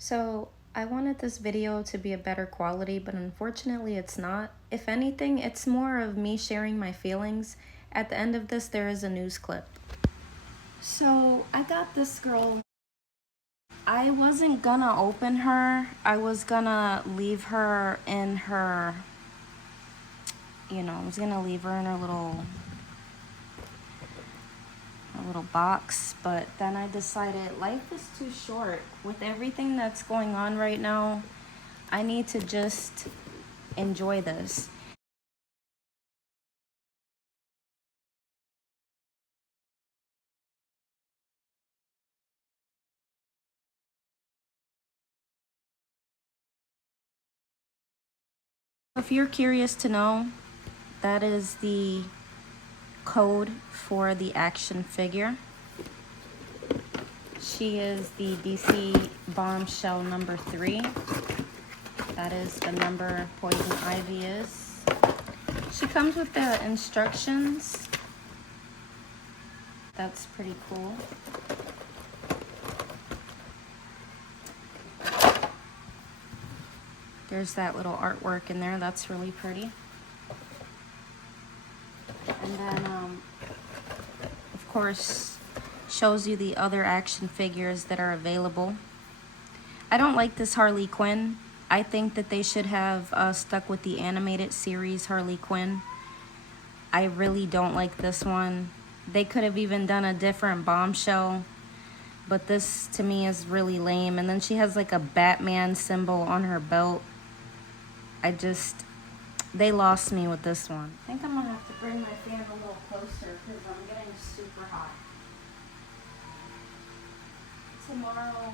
So I wanted this video to be a better quality, but unfortunately it's not. If anything, it's more of me sharing my feelings. At the end of this, there is a news clip. So I got this girl. I wasn't gonna open her. I was gonna leave her in her, I was gonna leave her in her little box, but then I decided life is too short. With everything that's going on right now, I need to just enjoy this. If you're curious to know, that is the code for the action figure. She is the DC Bombshell number 3. That is the number Poison Ivy is. She comes with the instructions. That's pretty cool. There's that little artwork in there. That's really pretty. And then, of course, shows you the other action figures that are available. I don't like this Harley Quinn. I think that they should have stuck with the animated series Harley Quinn. I really don't like this one. They could have even done a different Bombshell, but this to me is really lame. And then she has like a Batman symbol on her belt. They lost me with this one. I think I'm gonna have to bring my fan a little closer because I'm getting super hot. Tomorrow,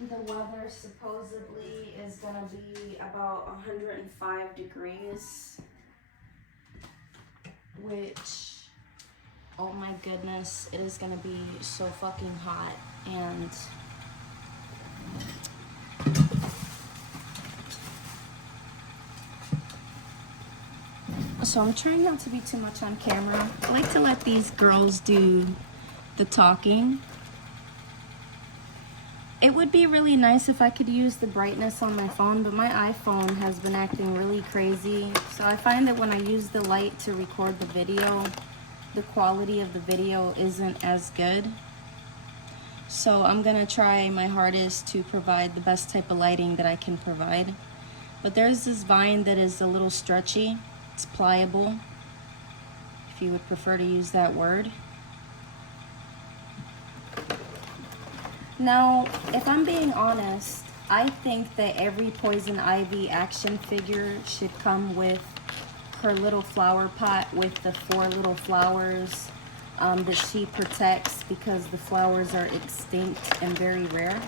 the weather supposedly is gonna be about 105 degrees, which, oh my goodness, it is gonna be so fucking hot. And so I'm trying not to be too much on camera. I like to let these girls do the talking. It would be really nice if I could use the brightness on my phone, but my iPhone has been acting really crazy. So I find that when I use the light to record the video, the quality of the video isn't as good. So I'm gonna try my hardest to provide the best type of lighting that I can provide. But there's this vine that is a little stretchy. It's pliable, if you would prefer to use that word. Now, if I'm being honest, I think that every Poison Ivy action figure should come with her little flower pot with the 4 little flowers that she protects because the flowers are extinct and very rare.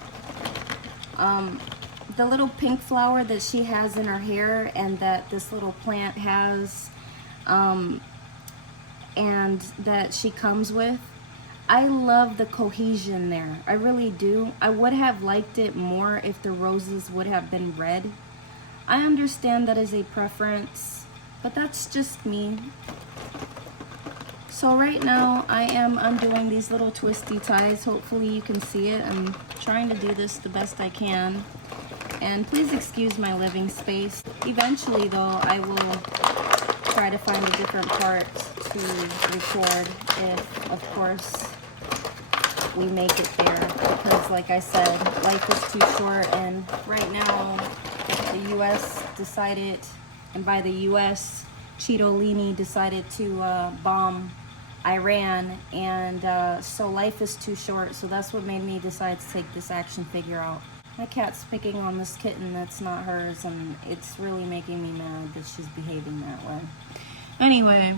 The little pink flower that she has in her hair and that this little plant has and that she comes with, I love the cohesion there. I really do. I would have liked it more if the roses would have been red. I understand that is a preference, but that's just me. So right now I am undoing these little twisty ties. Hopefully you can see it. I'm trying to do this the best I can. And please excuse my living space. Eventually though, I will try to find a different part to record if, of course, we make it there. Because like I said, life is too short, and right now the U.S. decided, and by the U.S., Cheetolini decided to bomb Iran, and so life is too short, so that's what made me decide to take this action figure out. My cat's picking on this kitten that's not hers, and it's really making me mad that she's behaving that way. Anyway,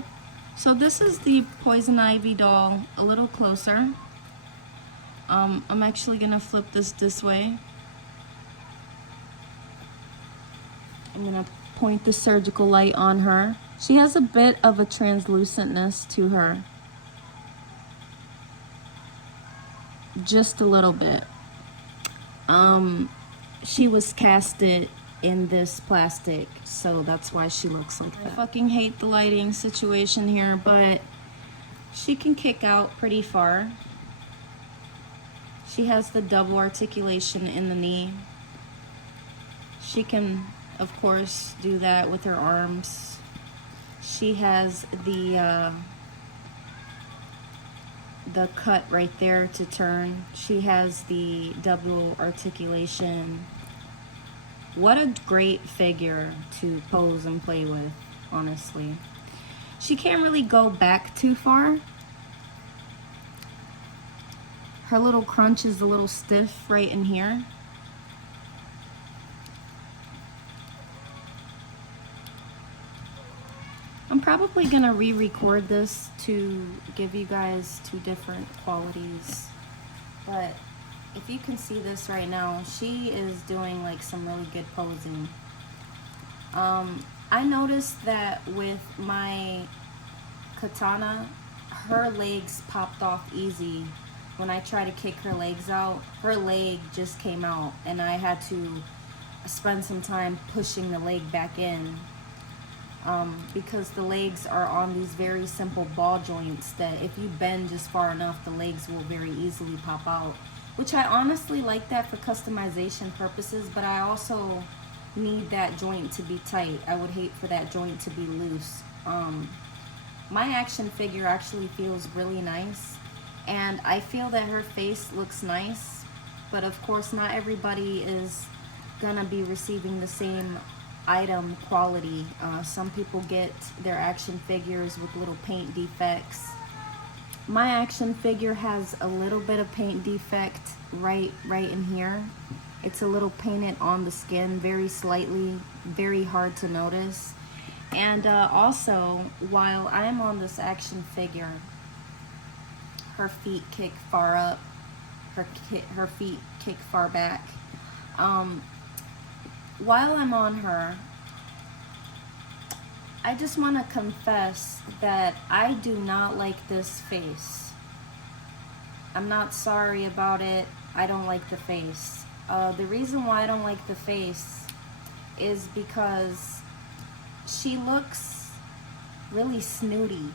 so this is the Poison Ivy doll a little closer. I'm actually gonna flip this way. I'm gonna point the surgical light on her. She has a bit of a translucentness to her. Just a little bit. She was casted in this plastic, so that's why she looks like that. I fucking hate the lighting situation here, but she can kick out pretty far. She has the double articulation in the knee. She can, of course, do that with her arms. She has the cut right there to turn. She has the double articulation. What a great figure to pose and play with, honestly. She can't really go back too far. Her little crunch is a little stiff right in here. I'm probably gonna re-record this to give you guys two different qualities, but if you can see this right now, she is doing like some really good posing. I noticed that with my Katana, her legs popped off easy. When I tried to kick her legs out, her leg just came out, and I had to spend some time pushing the leg back in. Because the legs are on these very simple ball joints that if you bend just far enough, the legs will very easily pop out. Which I honestly like that for customization purposes, but I also need that joint to be tight. I would hate for that joint to be loose. My action figure actually feels really nice, and I feel that her face looks nice, but of course not everybody is gonna be receiving the same item quality. Some people get their action figures with little paint defects. My action figure has a little bit of paint defect right in here. It's a little painted on the skin, very slightly, very hard to notice. And also, while I am on this action figure, her feet kick far up, her feet kick far back. While I'm on her, I just want to confess that I do not like this face. I'm not sorry about it. I don't like the face. The reason why I don't like the face is because she looks really snooty.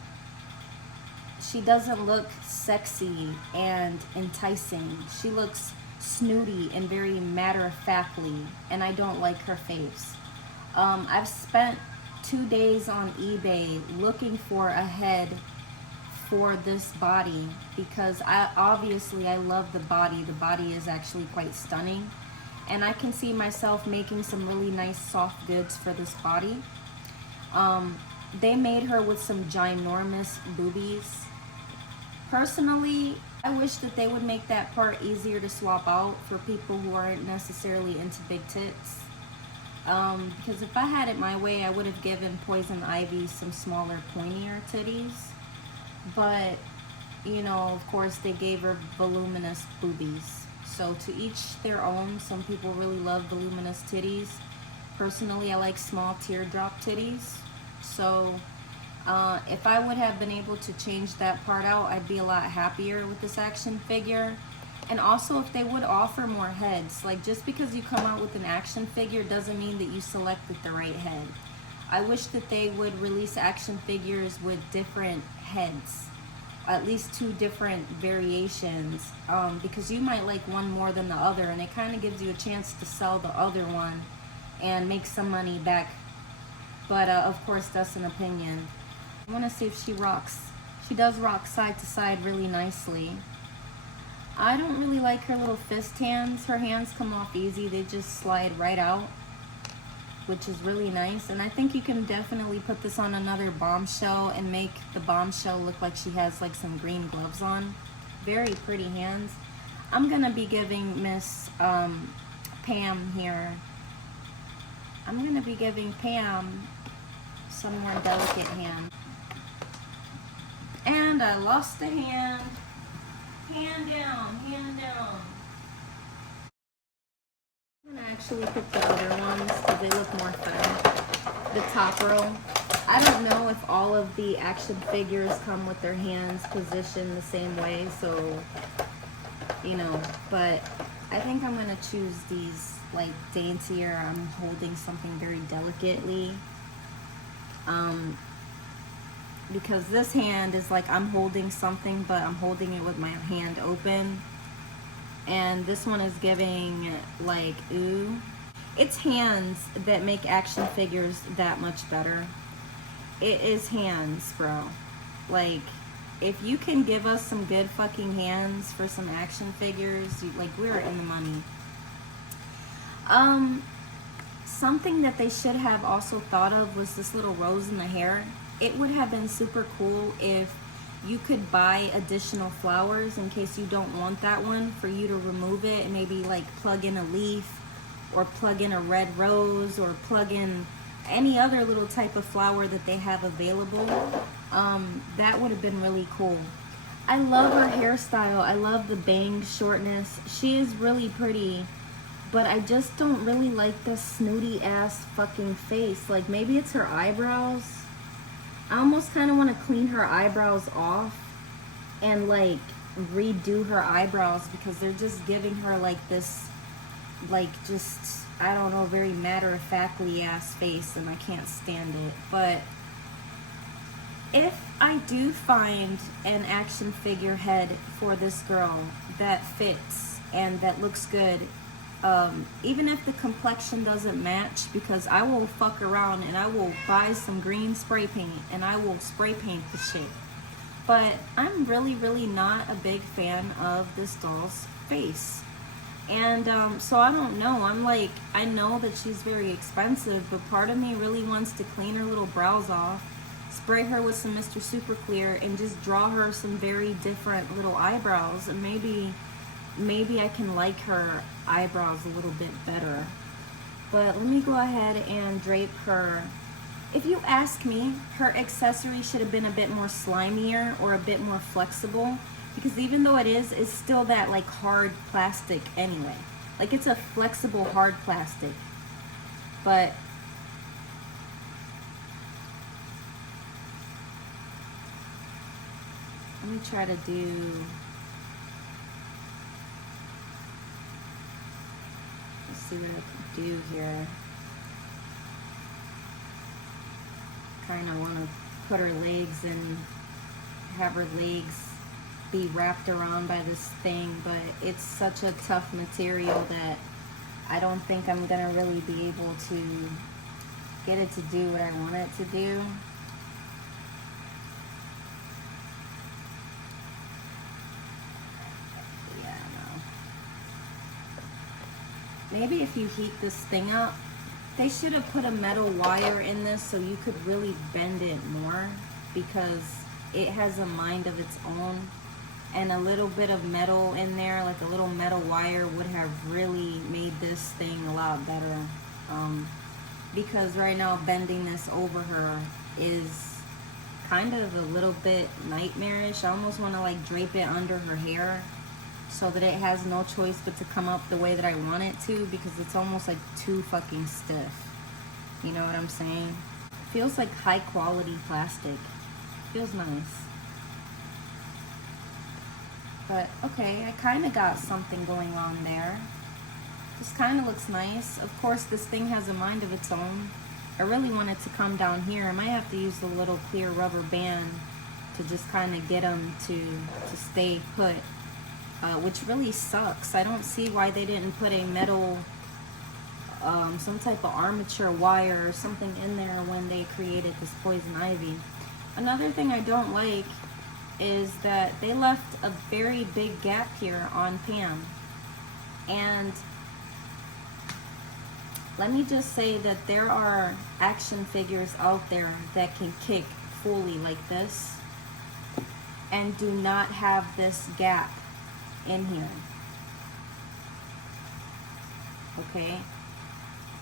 She doesn't look sexy and enticing. She looks snooty and very matter-of-factly, and I don't like her face. I've spent 2 days on eBay looking for a head for this body because obviously I love the body. The body is actually quite stunning, and I can see myself making some really nice soft goods for this body. They made her with some ginormous boobies. Personally, I wish that they would make that part easier to swap out for people who aren't necessarily into big tits. Because if I had it my way, I would have given Poison Ivy some smaller, pointier titties. But, you know, of course, they gave her voluminous boobies. So to each their own. Some people really love voluminous titties. Personally, I like small teardrop titties. So if I would have been able to change that part out, I'd be a lot happier with this action figure. And also, if they would offer more heads, like just because you come out with an action figure doesn't mean that you selected the right head. I wish that they would release action figures with different heads, at least 2 different variations, because you might like one more than the other, and it kind of gives you a chance to sell the other one and make some money back. But of course, that's an opinion. I want to see if she rocks. She does rock side to side really nicely. I don't really like her little fist hands. Her hands come off easy. They just slide right out, which is really nice. And I think you can definitely put this on another Bombshell and make the Bombshell look like she has like some green gloves on. Very pretty hands. I'm gonna be giving Miss Pam here, I'm gonna be giving Pam some more delicate hand. And I lost a hand. Hand down, hand down. I'm gonna actually pick the other ones because they look more fun. The top row. I don't know if all of the action figures come with their hands positioned the same way, so, you know, but I think I'm gonna choose these like daintier. I'm holding something very delicately. Because this hand is like I'm holding something, but I'm holding it with my hand open. And this one is giving like ooh. It's hands that make action figures that much better. It is hands, bro. Like, if you can give us some good fucking hands for some action figures, like, we're in the money. Something that they should have also thought of was this little rose in the hair. It would have been super cool if you could buy additional flowers in case you don't want that one, for you to remove it and maybe like plug in a leaf or plug in a red rose or plug in any other little type of flower that they have available. That would have been really cool. I love her hairstyle. I love the bang shortness. She is really pretty, but I just don't really like this snooty ass fucking face. Like, maybe it's her eyebrows. I almost kind of want to clean her eyebrows off and like redo her eyebrows, because they're just giving her like this, like, just, I don't know, very matter-of-factly ass face, and I can't stand it. But if I do find an action figure head for this girl that fits and that looks good, even if the complexion doesn't match, because I will fuck around and I will buy some green spray paint and I will spray paint the shit. But I'm really, really not a big fan of this doll's face. And so I don't know. I'm like, I know that she's very expensive, but part of me really wants to clean her little brows off, spray her with some Mr. Super Clear, and just draw her some very different little eyebrows, and maybe I can like her eyebrows a little bit better. But let me go ahead and drape her. If you ask me, her accessory should have been a bit more slimier or a bit more flexible, because even though it is, it's still that like hard plastic anyway. Like, it's a flexible hard plastic. But let me try to do, let's see what I can do here. Kind of want to put her legs and have her legs be wrapped around by this thing, but it's such a tough material that I don't think I'm gonna really be able to get it to do what I want it to do. Yeah, no. Maybe if you heat this thing up, they should have put a metal wire in this so you could really bend it more, because it has a mind of its own. And a little bit of metal in there, like a little metal wire, would have really made this thing a lot better. Because right now bending this over her is kind of a little bit nightmarish. I almost want to like drape it under her hair so that it has no choice but to come up the way that I want it to, because it's almost like too fucking stiff. You know what I'm saying? It feels like high quality plastic. Feels nice. But okay, I kind of got something going on there. Just kind of looks nice. Of course, this thing has a mind of its own. I really want it to come down here. I might have to use the little clear rubber band to just kind of get them to stay put, which really sucks. I don't see why they didn't put a metal, some type of armature wire or something in there when they created this poison ivy. Another thing I don't like is that they left a very big gap here on Pam. And let me just say that there are action figures out there that can kick fully like this and do not have this gap in here. Okay?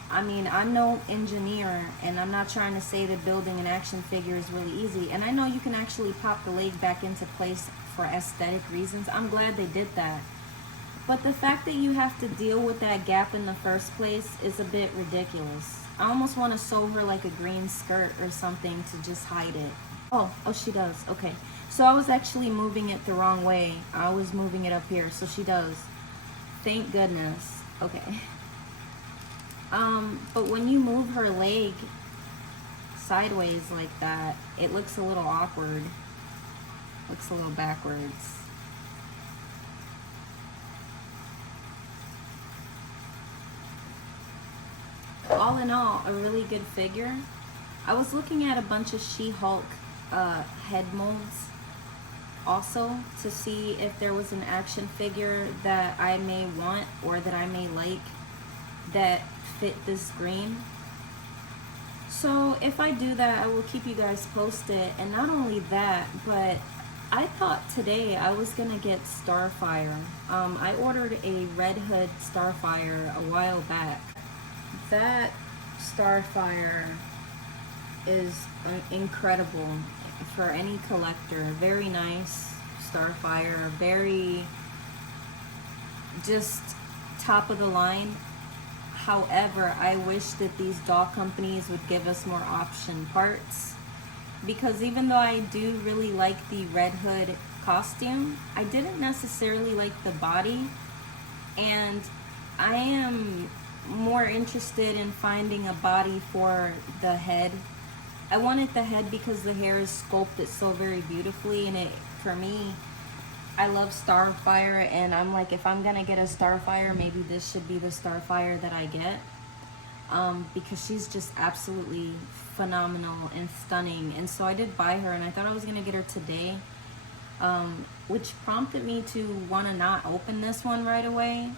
I mean, I'm no engineer, and I'm not trying to say that building an action figure is really easy. And I know you can actually pop the leg back into place for aesthetic reasons. I'm glad they did that. But the fact that you have to deal with that gap in the first place is a bit ridiculous. I almost want to sew her like a green skirt or something to just hide it. Oh, she does. Okay. So I was actually moving it the wrong way. I was moving it up here, so she does. Thank goodness. Okay. But when you move her leg sideways like that, it looks a little awkward. Looks a little backwards. all in all, a really good figure. I was looking at a bunch of She-Hulk head molds also to see if there was an action figure that I may want or that I may like that fit this green. So if I do that, I will keep you guys posted. And not only that, but I thought today I was gonna get Starfire. I ordered a Red Hood Starfire a while back. That Starfire is incredible for any collector. Very nice Starfire, very just top of the line. However, I wish that these doll companies would give us more option parts, because even though I do really like the Red Hood costume, I didn't necessarily like the body, and I am more interested in finding a body for the head. I wanted the head because the hair is sculpted so very beautifully, and it, for me, I love Starfire, and I'm like, if I'm gonna get a Starfire, maybe this should be the Starfire that I get, because she's just absolutely phenomenal and stunning. And so I did buy her, and I thought I was gonna get her today, which prompted me to want to not open this one right away.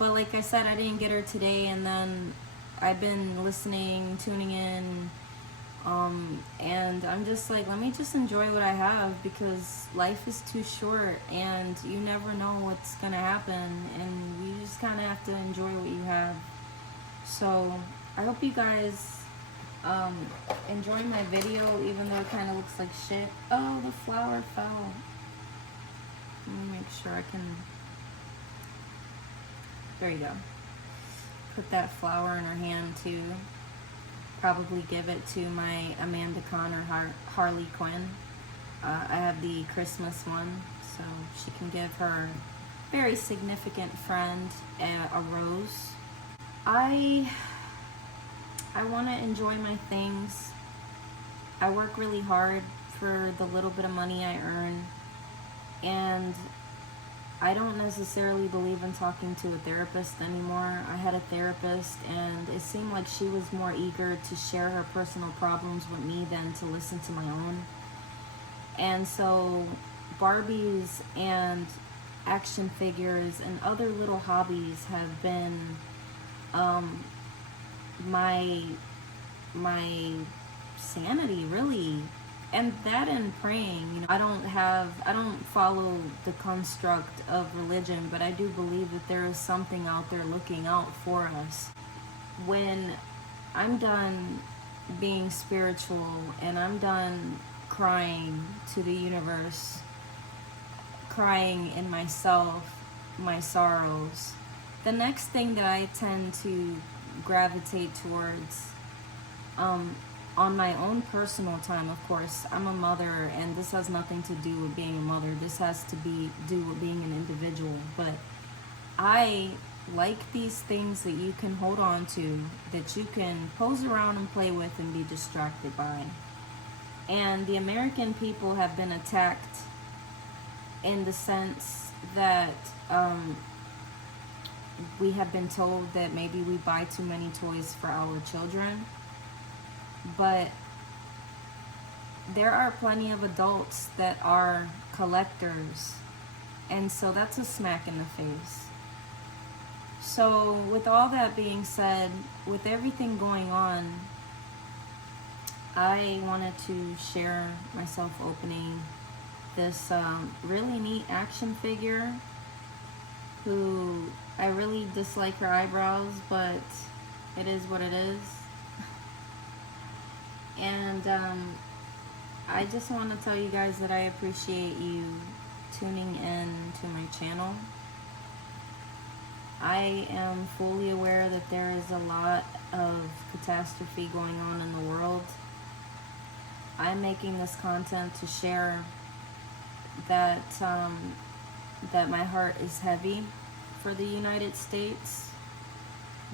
But like I said, I didn't get her today, and then I've been listening, tuning in, and I'm just like, let me just enjoy what I have, because life is too short and you never know what's gonna happen, and you just kind of have to enjoy what you have. So I hope you guys enjoy my video, even though it kind of looks like shit. Oh, the flower fell. Let me make sure I can. There you go. Put that flower in her hand too. Probably give it to my Amanda Connor Harley Quinn. I have the Christmas one, so she can give her very significant friend a rose. I want to enjoy my things. I work really hard for the little bit of money I earn, and I don't necessarily believe in talking to a therapist anymore. I had a therapist, and it seemed like she was more eager to share her personal problems with me than to listen to my own. And so Barbies and action figures and other little hobbies have been my sanity, really. And that and praying, you know, I don't follow the construct of religion, but I do believe that there is something out there looking out for us. When I'm done being spiritual and I'm done crying to the universe, crying in myself, my sorrows, the next thing that I tend to gravitate towards, on my own personal time, of course, I'm a mother, and this has nothing to do with being a mother. This has to do with being an individual. But I like these things that you can hold on to, that you can pose around and play with and be distracted by. And the American people have been attacked in the sense that we have been told that maybe we buy too many toys for our children. But there are plenty of adults that are collectors, and so that's a smack in the face. So with all that being said, with everything going on, I wanted to share myself opening this really neat action figure, who I really dislike her eyebrows, but it is what it is. And I just want to tell you guys that I appreciate you tuning in to my channel. I am fully aware that there is a lot of catastrophe going on in the world. I'm making this content to share that that my heart is heavy for the United States.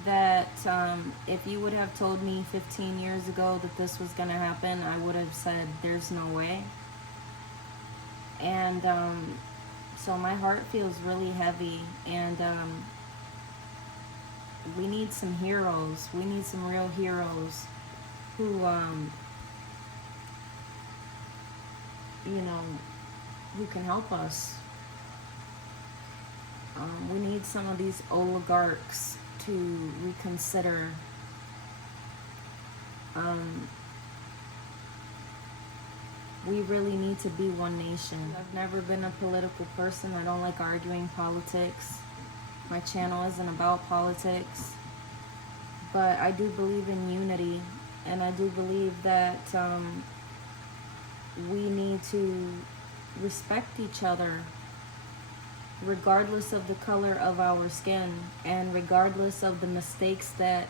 That if you would have told me 15 years ago that this was going to happen, I would have said there's no way. And so my heart feels really heavy, and we need some heroes. We need some real heroes who, you know, who can help us. We need some of these oligarchs to reconsider. We really need to be one nation. I've never been a political person. I don't like arguing politics. My channel isn't about politics. But I do believe in unity. And I do believe that we need to respect each other, regardless of the color of our skin, and regardless of the mistakes that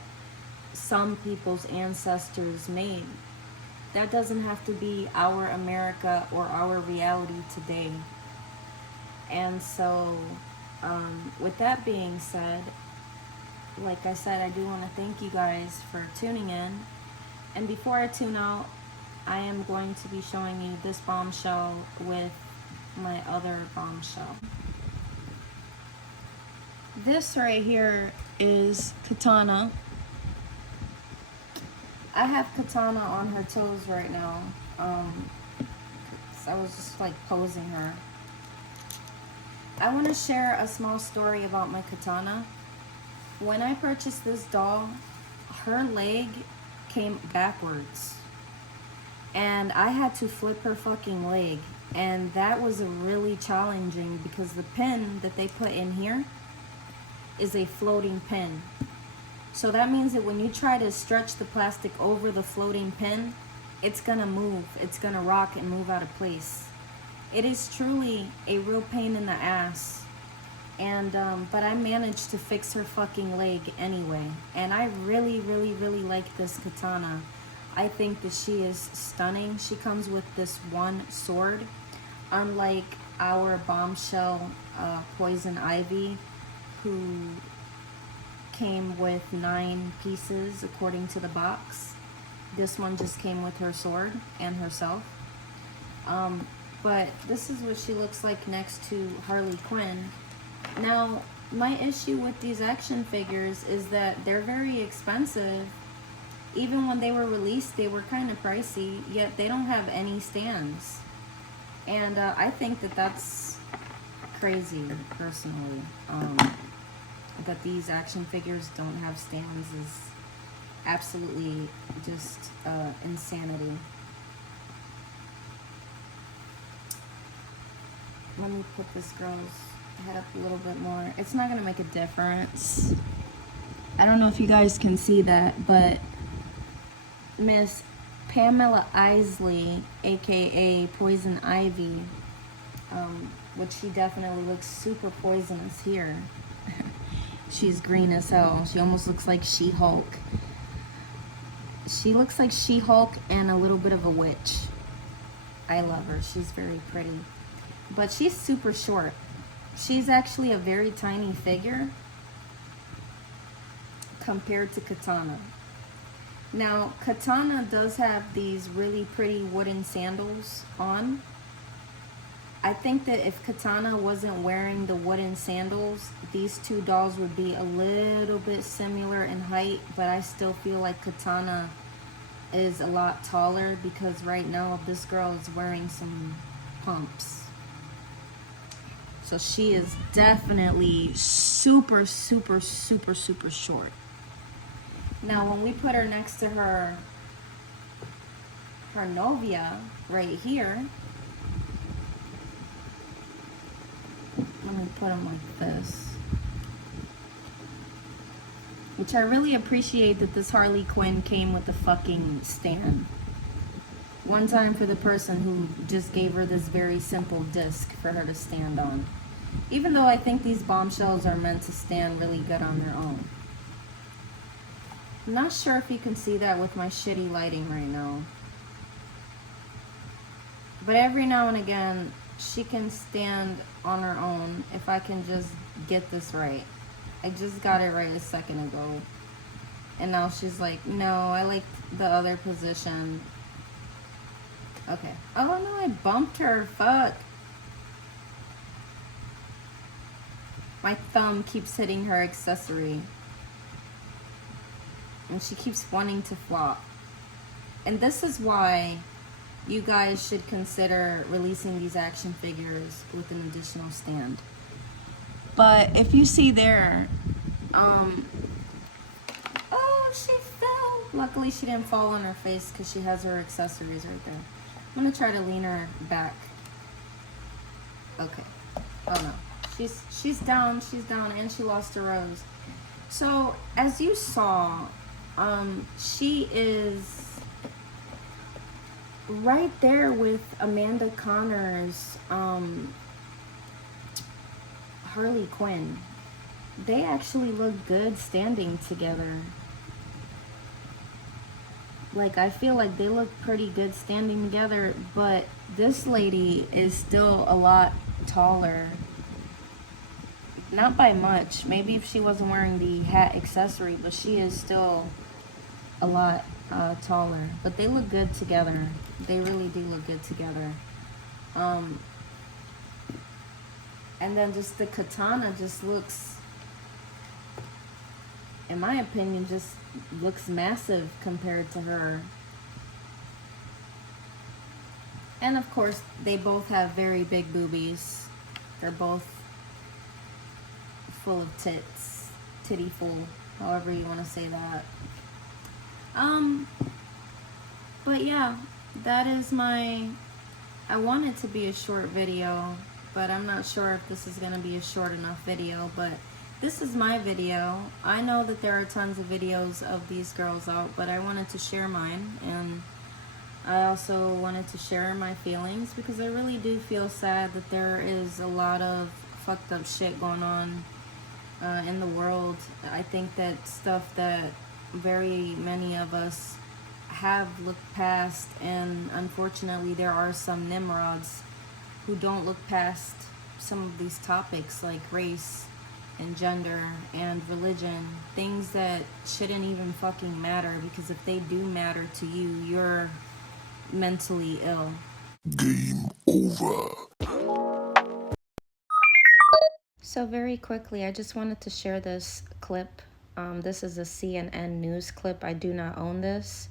some people's ancestors made. That doesn't have to be our America or our reality today. And so, with that being said, like I said, I do want to thank you guys for tuning in. And before I tune out, I am going to be showing you this bombshell with my other bombshell. This right here is Katana. I have Katana on her toes right now. So I was just like posing her. I want to share a small story about my Katana. When I purchased this doll, her leg came backwards. And I had to flip her fucking leg. And that was really challenging because the pin that they put in here is a floating pin. So that means that when you try to stretch the plastic over the floating pin, it's gonna move, it's gonna rock and move out of place. It is truly a real pain in the ass. And, but I managed to fix her fucking leg anyway. And I really, really, really like this Katana. I think that she is stunning. She comes with this one sword, unlike our Bombshell Poison Ivy, who came with 9 pieces according to the box. This one just came with her sword and herself. But this is what she looks like next to Harley Quinn. Now, my issue with these action figures is that they're very expensive. Even when they were released, they were kind of pricey, yet they don't have any stands. And I think that that's crazy, personally. That these action figures don't have stands is absolutely just insanity. Let me put this girl's head up a little bit more. It's not going to make a difference. I don't know if you guys can see that, but Miss Pamela Isley, aka Poison Ivy, which she definitely looks super poisonous here. She's green as hell. She almost looks like She-Hulk. She looks like She-Hulk and a little bit of a witch. I love her. She's very pretty. But she's super short. She's actually a very tiny figure compared to Katana. Now, Katana does have these really pretty wooden sandals on. I think that if Katana wasn't wearing the wooden sandals, these two dolls would be a little bit similar in height, but I still feel like Katana is a lot taller because right now this girl is wearing some pumps. So she is definitely super, super, super, super short. Now, when we put her next to her novia right here, let me put them like this. Which I really appreciate that this Harley Quinn came with the fucking stand. One time for the person who just gave her this very simple disc for her to stand on. Even though I think these bombshells are meant to stand really good on their own. I'm not sure if you can see that with my shitty lighting right now. But every now and again, she can stand on her own if I can just get this right. I just got it right a second ago. And now she's like, no, I like the other position. Okay. Oh no, I bumped her. Fuck. My thumb keeps hitting her accessory. and she keeps wanting to flop. And this is why you guys should consider releasing these action figures with an additional stand. But if you see there, oh, she fell. Luckily she didn't fall on her face because she has her accessories right there. I'm gonna try to lean her back. Okay. Oh no. She's down, and she lost her rose. So as you saw, she is right there with Amanda Connor's Harley Quinn. They actually look good standing together. Like, I feel like they look pretty good standing together, but this lady is still a lot taller. Not by much. Maybe if she wasn't wearing the hat accessory, but she is still a lot taller. But they look good together. They really do look good together. And then just the Katana just looks, in my opinion, just looks massive compared to her. And of course, they both have very big boobies. They're both full of tits, titty full, however you want to say that. But yeah, that is my, I want it to be a short video, but I'm not sure if this is going to be a short enough video, but this is my video. I know that there are tons of videos of these girls out, but I wanted to share mine, and I also wanted to share my feelings because I really do feel sad that there is a lot of fucked up shit going on in the world. I think that stuff that very many of us have looked past, and unfortunately there are some nimrods who don't look past some of these topics like race and gender and religion, things that shouldn't even fucking matter, because if they do matter to you, you're mentally ill. Game over. So very quickly, I just wanted to share this clip. This is a CNN news clip. I do not own this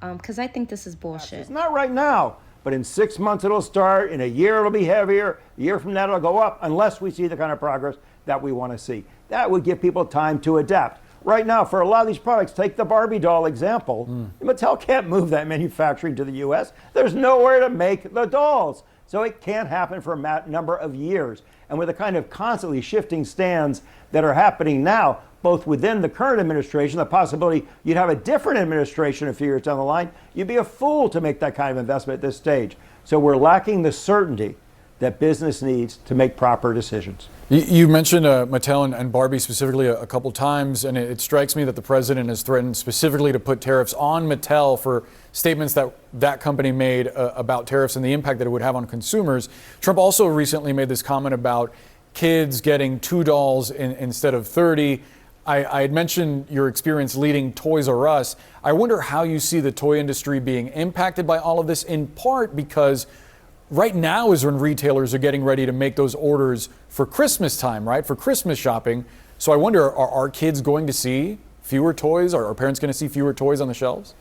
because I think this is bullshit. It's not right now, but in 6 months it'll start. In a year it'll be heavier. A year from that it'll go up, unless we see the kind of progress that we want to see. That would give people time to adapt. Right now, for a lot of these products, take the Barbie doll example. Mattel can't move that manufacturing to the U.S. There's nowhere to make the dolls. So it can't happen for a number of years. And with the kind of constantly shifting stands that are happening now, both within the current administration, the possibility you'd have a different administration a few years down the line, you'd be a fool to make that kind of investment at this stage. So we're lacking the certainty that business needs to make proper decisions. You mentioned Mattel and Barbie specifically a couple times, and it strikes me that the president has threatened specifically to put tariffs on Mattel for statements that company made about tariffs and the impact that it would have on consumers. Trump also recently made this comment about kids getting 2 dolls instead of 30. I had mentioned your experience leading Toys R Us. I wonder how you see the toy industry being impacted by all of this, in part because right now is when retailers are getting ready to make those orders for Christmas time, right? For Christmas shopping. So I wonder, are our kids going to see fewer toys? Are our parents going to see fewer toys on the shelves?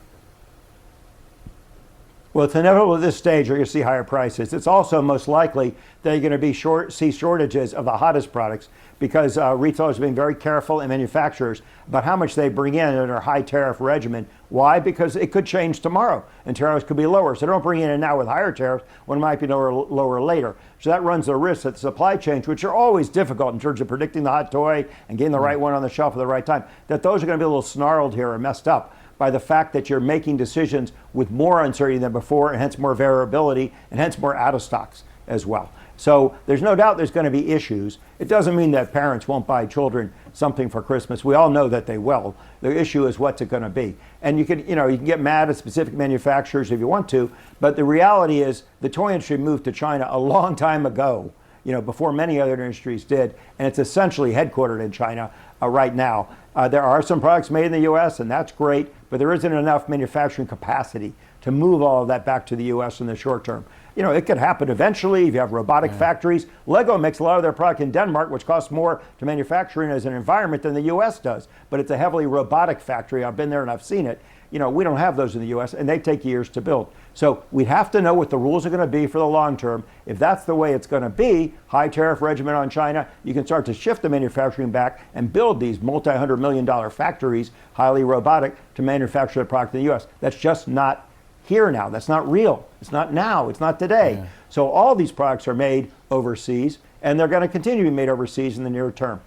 Well, it's inevitable at this stage you're going to see higher prices. It's also most likely that you're going to see shortages of the hottest products because retailers are being very careful, and manufacturers, about how much they bring in under a high tariff regimen. Why? Because it could change tomorrow and tariffs could be lower. So don't bring in now with higher tariffs when it might be lower later. So that runs the risk that the supply chains, which are always difficult in terms of predicting the hot toy and getting the right one on the shelf at the right time, that those are going to be a little snarled here and messed up by the fact that you're making decisions with more uncertainty than before, and hence more variability, and hence more out of stocks as well. So there's no doubt there's going to be issues. It doesn't mean that parents won't buy children something for Christmas. We all know that they will. The issue is what's it going to be. And you can get mad at specific manufacturers if you want to, but the reality is the toy industry moved to China a long time ago, before many other industries did, and it's essentially headquartered in China right now. There are some products made in the U.S., and that's great, but there isn't enough manufacturing capacity to to move all of that back to the U.S. in the short term. You know, it could happen eventually if you have robotic factories. Lego makes a lot of their product in Denmark, which costs more to manufacture in as an environment than the U.S. does. But it's a heavily robotic factory. I've been there and I've seen it. You know, we don't have those in the U.S. and they take years to build. So we have to know what the rules are going to be for the long term. If that's the way it's going to be, high tariff regimen on China, you can start to shift the manufacturing back and build these multi-$100 million factories, highly robotic, to manufacture the product in the U.S. That's just not here now. That's not real. It's not now. It's not today. Yeah. So all these products are made overseas, and they're going to continue to be made overseas in the near term.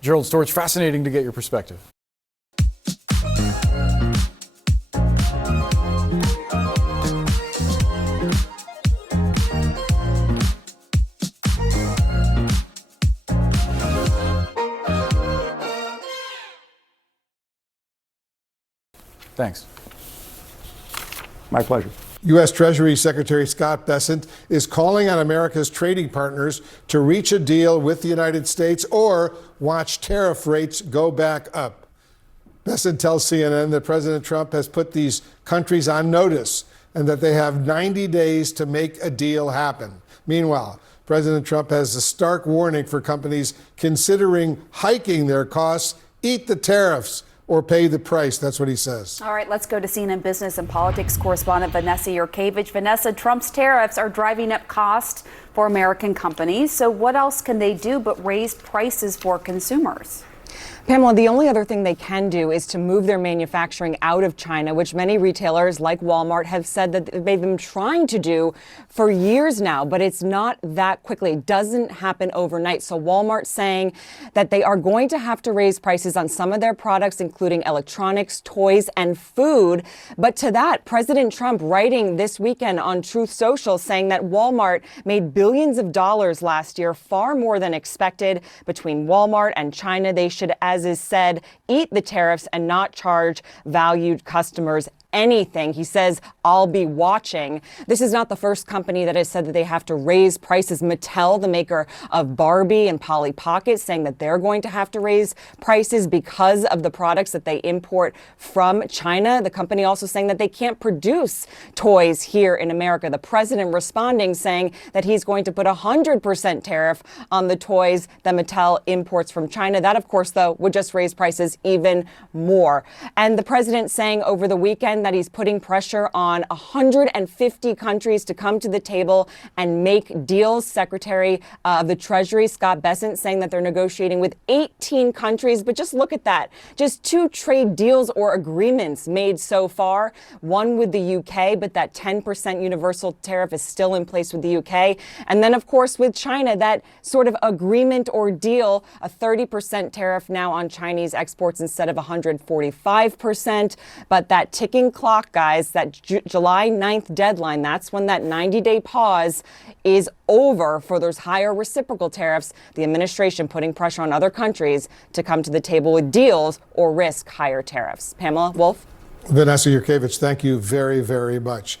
Gerald Storch, fascinating to get your perspective. Thanks. My pleasure. U.S. Treasury Secretary Scott Bessent is calling on America's trading partners to reach a deal with the United States or watch tariff rates go back up. Bessent tells CNN that President Trump has put these countries on notice and that they have 90 days to make a deal happen. Meanwhile, President Trump has a stark warning for companies considering hiking their costs: eat the tariffs or pay the price. That's what he says. All right, let's go to CNN business and politics correspondent Vanessa Yurkevich. Vanessa, Trump's tariffs are driving up costs for American companies. So what else can they do but raise prices for consumers? Pamela, the only other thing they can do is to move their manufacturing out of China, which many retailers like Walmart have said that they've been trying to do for years now, but it's not that quickly. It doesn't happen overnight. So Walmart's saying that they are going to have to raise prices on some of their products, including electronics, toys, and food. But to that, President Trump writing this weekend on Truth Social saying that Walmart made billions of dollars last year, far more than expected. Between Walmart and China, they should, as is said, eat the tariffs and not charge valued customers anything. He says, I'll be watching. This is not the first company that has said that they have to raise prices. Mattel, the maker of Barbie and Polly Pocket, saying that they're going to have to raise prices because of the products that they import from China. The company also saying that they can't produce toys here in America. The president responding saying that he's going to put 100% tariff on the toys that Mattel imports from China. That, of course, though, would just raise prices even more. And the president saying over the weekend that he's putting pressure on 150 countries to come to the table and make deals. Secretary of the Treasury, Scott Bessent, saying that they're negotiating with 18 countries. But just look at that. Just 2 trade deals or agreements made so far. One with the UK, but that 10% universal tariff is still in place with the UK. And then, of course, with China, that sort of agreement or deal, a 30% tariff now on Chinese exports instead of 145%. But that ticking clock, guys, that July 9th deadline, that's when that 90-day pause is over for those higher reciprocal tariffs. The administration putting pressure on other countries to come to the table with deals or risk higher tariffs. Pamela, Wolf? Vanessa Yurkevich, thank you very, very much.